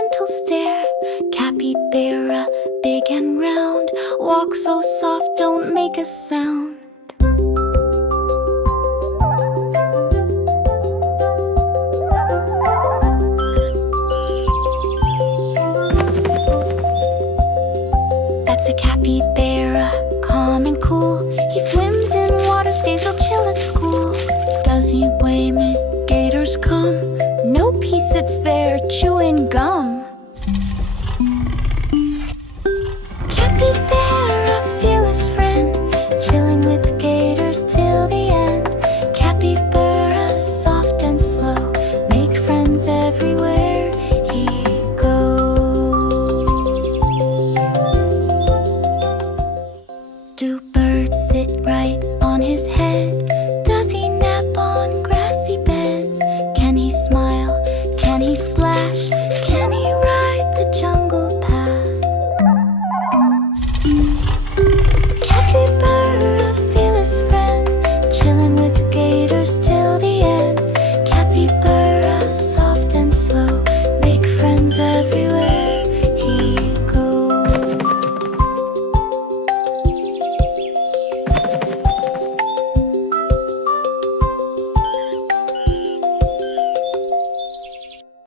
gentle stare. Capybara, big and round, walk so soft, don't make a sound. That's a capybara, calm and cool. He swims in water, stays real chill at school. Does he weigh me? Gators come? Nope, he sits there chewing gum.